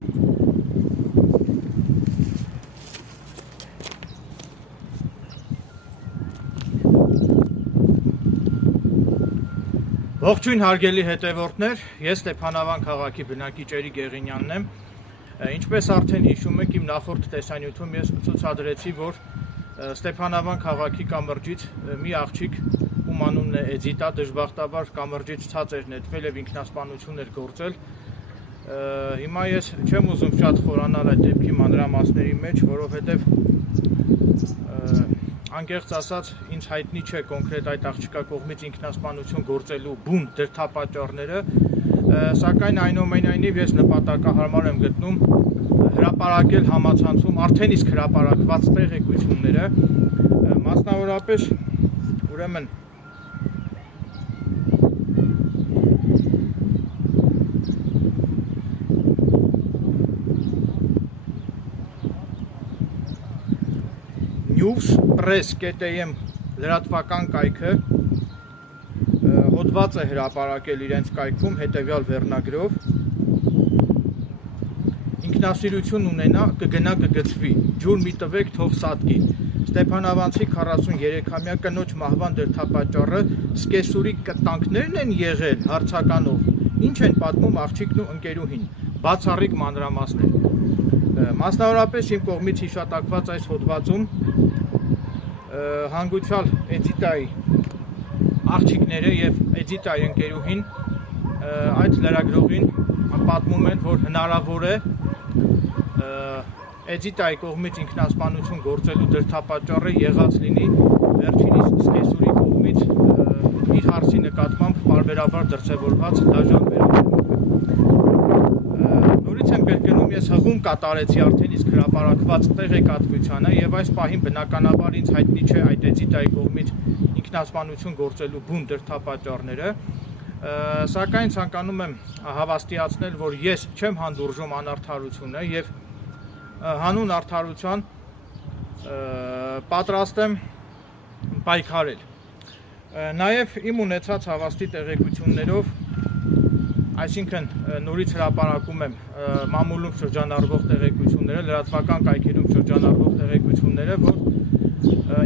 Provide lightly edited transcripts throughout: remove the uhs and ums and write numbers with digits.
Ողջույն հարգելի հետևորդներ, ես Ստեփանավան քաղաքի բնակիչ Էրիկ Եղինյանն եմ։ Ինչպես արդեն հիշում եք, իմ նախորդ տեսանյութում ես ցուցադրեցի, որ Ստեփանավան քաղաքի կամրջից մի աղջիկ, ում անունն է Էդիտա, դժբախտաբար կամրջից ցած էր նետվել եւ ինքնասպանություն էր գործել։ Հիմա ես չեմ ուզում շատ խորանալ այդ դեպքի մանրամասների մեջ, որովհետեւ անկեղծ ասած, ինձ հայտնի չէ կոնկրետ այդ աղջկա կողմից ինքնասպանություն գործելու բուն դրդապատճառները, սակայն այնուամենայնիվ ես նպատակահարմար եմ գտնում հրապարակել համացանցում արդեն իսկ հրապարակված տեղեկությունները, մասնավորապես ուրեմն News.press.am լրատվական կայքը հոդված է հրապարակել իրենց կայքում հետևյալ վերնագրով. ինքնասիրություն ունենա, կգնա կգծվի, ջուր մի տվեք, թող սատկի։ Ստեփանավանցի 43-ամյա կնոջ մահվան դրդապատճառը սկեսուրի կտանքներն են եղել հարցականով, ինչ են պատմում աղջիկն ու ընկերուհին, բացառիկ մանրամասներ։ Մասնավորապես իմ կողմից հիշատակված այս հոդվածում հանգուցյալ Էդիտայի աղջիկները եւ Էդիտայի ընկերուհին այդ լրագրողին պատմում են, որ հնարավոր է Էդիտայի կողմից ինքնասպանություն գործելու դրդապատճառը եղած լինի վերջինիս սկեսուրի կողմից իր հարցի նկատմամբ պարբերաբար դրսևորված դաժան վերաբերմունքը։ Նորից եմ կրկնում, ես հղում կատարեցի արդեն իսկ հրապարակված տեղեկատվությանը եւ այս պահին բնականաբար ինձ հայտնի չէ այդ Էդիտայի կողմից ինքնասպանություն գործելու բուն դրդապատճառները, սակայն ցանկանում եմ հավաստիացնել, որ ես չեմ հանդուրժում անարդարությունը եւ հանուն արդարության պատրաստ եմ պայքարել։ Նաեւ իմ ունեցած հավաստի տեղեկություններով, այսինքն նորից հրապարակում եմ մամուլում շրջանառվող տեղեկությունները, լրատվական կայքերում շրջանառվող տեղեկությունները, որ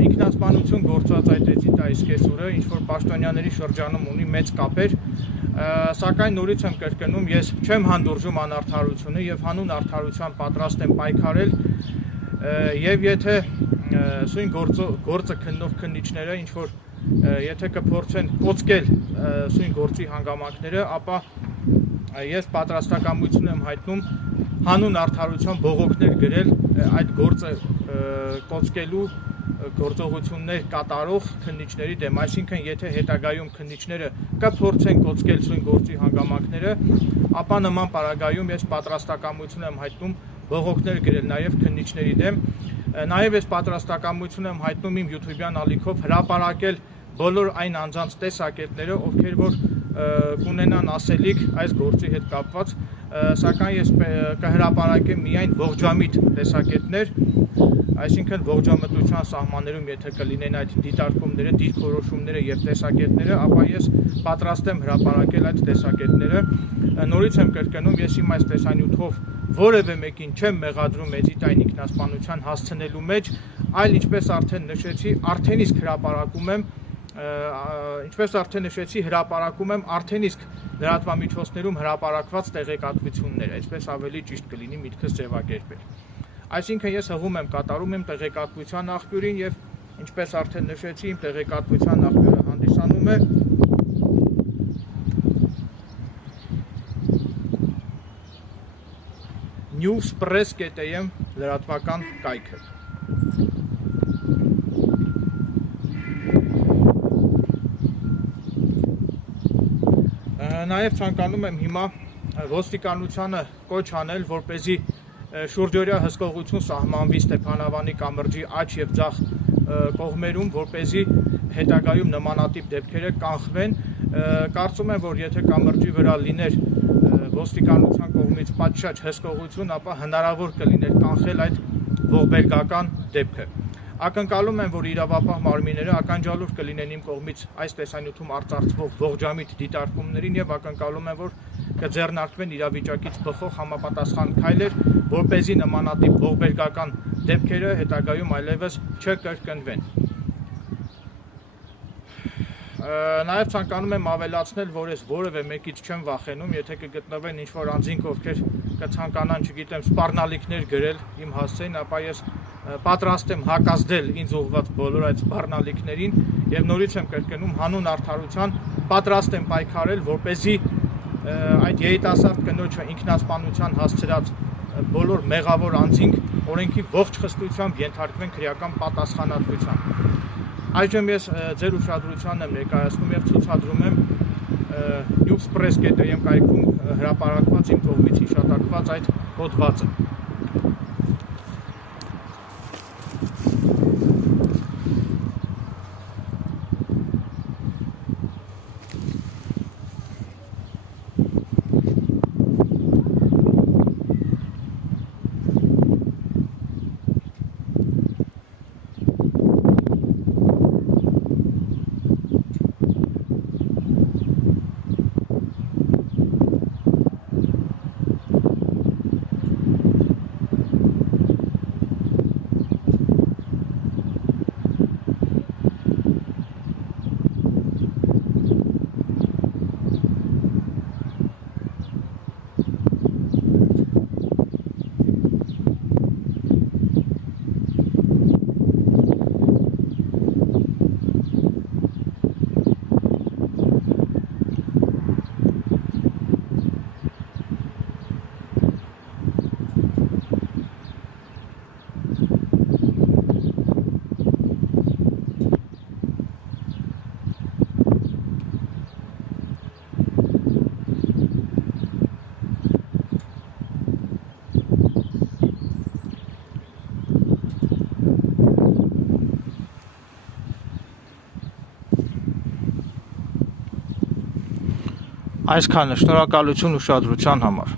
ինքնասպանություն գործած այդ Էդիտայի սկեսուրը ինչ-որ պաշտոնյաների շրջանում ունի մեծ կապեր, սակայն նորից եմ կրկնում, ես չեմ հանդուրժում անարդարությունը եւ հանուն արդարության պատրաստ եմ պայքարել եւ եթե սույն գործը քննող քննիչները ինչ-որ եթե կփորձեն կոծկել սույն գործի հանգամանքները, ապա ես պատրաստակամություն եմ հայտնում հանուն արդարության բողոքներ գրել այդ գործը կոծկելու գործողություններ կատարող քննիչների դեմ, այսինքն եթե հետագայում քննիչները կփորձեն կոծկել սույն գործի հանգամանքները, ապա նման պարագայում ես պատրաստակամություն եմ հայտնում բողոքներ գրել նաև քննիչների դեմ, նաև ես պատրաստակամություն եմ հայտնում իմ YouTube-յան ալիքով հրապարակել բոլոր այն անձանց տեսակետները, ովքեր որ կունենան ասելիք այս գործի հետ կապված, սակայն ես կհրապարակեմ միայն ողջամիտ տեսակետներ, այսինքն ողջամտության սահմաններում եթե կլինեն այդ դիտարկումները, դիրքորոշումները եւ տեսակետները, ապա ես պատրաստ եմ հրապարակել այդ տեսակետները։ Նորից եմ կրկնում, ես իմ այս տեսանյութով որևէ մեկին չեմ մեղադրում Էդիտային ինքնասպանության հասցնելու մեջ, այլ ինչպես արդեն նշեցի, արդեն իսկ հրապարակում եմ արդեն իսկ լրատվամիջոցներում հրապարակված տեղեկատվությունները, այսպես ավելի ճիշտ կլինի միտքս ձևակերպել։ Այսինքն ես հղում եմ կատարում եմ տեղեկատվության աղբյուրին եւ ինչպես արդեն նշեցի, իմ տեղեկատվության աղբյուրը հանդիսանում է News.press.am լրատվական կայքը։ Նաև ցանկանում եմ հիմա ոստիկանությանը կոչ անել, որպեսզի շուրջօրյա հսկողություն սահմանվի Ստեփանավանի կամրջի աջ եւ ձախ կողմերում, որպեսզի հետագայում նմանատիպ դեպքերը կանխվեն։ Կարծում եմ, որ եթե կամրջի վրա լիներ ոստիկանության կողմից պատշաճ հսկողություն, ապա հնարավոր կլիներ կանխել այդ ողբերգական դեպքը։ Ակնկալում եմ, որ իրավապահ մարմինները ականջալուր կլինեն իմ կողմից այս տեսանյութում արծարծվող ողջամիտ դիտարկումներին եւ ակնկալում եմ, որ կձեռնարկվեն իրավիճակից բխող համապատասխան քայլեր, որպեսզի նմանատիպ ողբերգական դեպքերը հետագայում այլևս չկրկնվեն։ Նաև ցանկանում եմ ավելացնել, որ ես որևէ մեկից չեմ վախենում, եթե կգտնվեն ինչ-որ անձինք, ովքեր կցանկանան, չգիտեմ, սպառնալիքներ գրել իմ հասցեին, ապա ես պատրաստ եմ հակազդել ինձ ուղղված բոլոր այդ սպառնալիքներին եւ նորից եմ կրկնում, հանուն արդարության պատրաստ եմ պայքարել, որպեսզի այդ երիտասարդ կնոջը ինքնասպանության հասցրած բոլոր մեղավոր անձինք օրենքի ողջ խստությամբ ենթարկվեն քրեական պատասխանատվության։ Այժմ ես ձեր ուշադրությանը ներկայացնում եւ ցուցադրում եմ newspress.am կայքում հրապարակված իմ կողմից հիշատակված այդ հոդվածը։ Այսքանը, շնորհակալություն ուշադրության համար։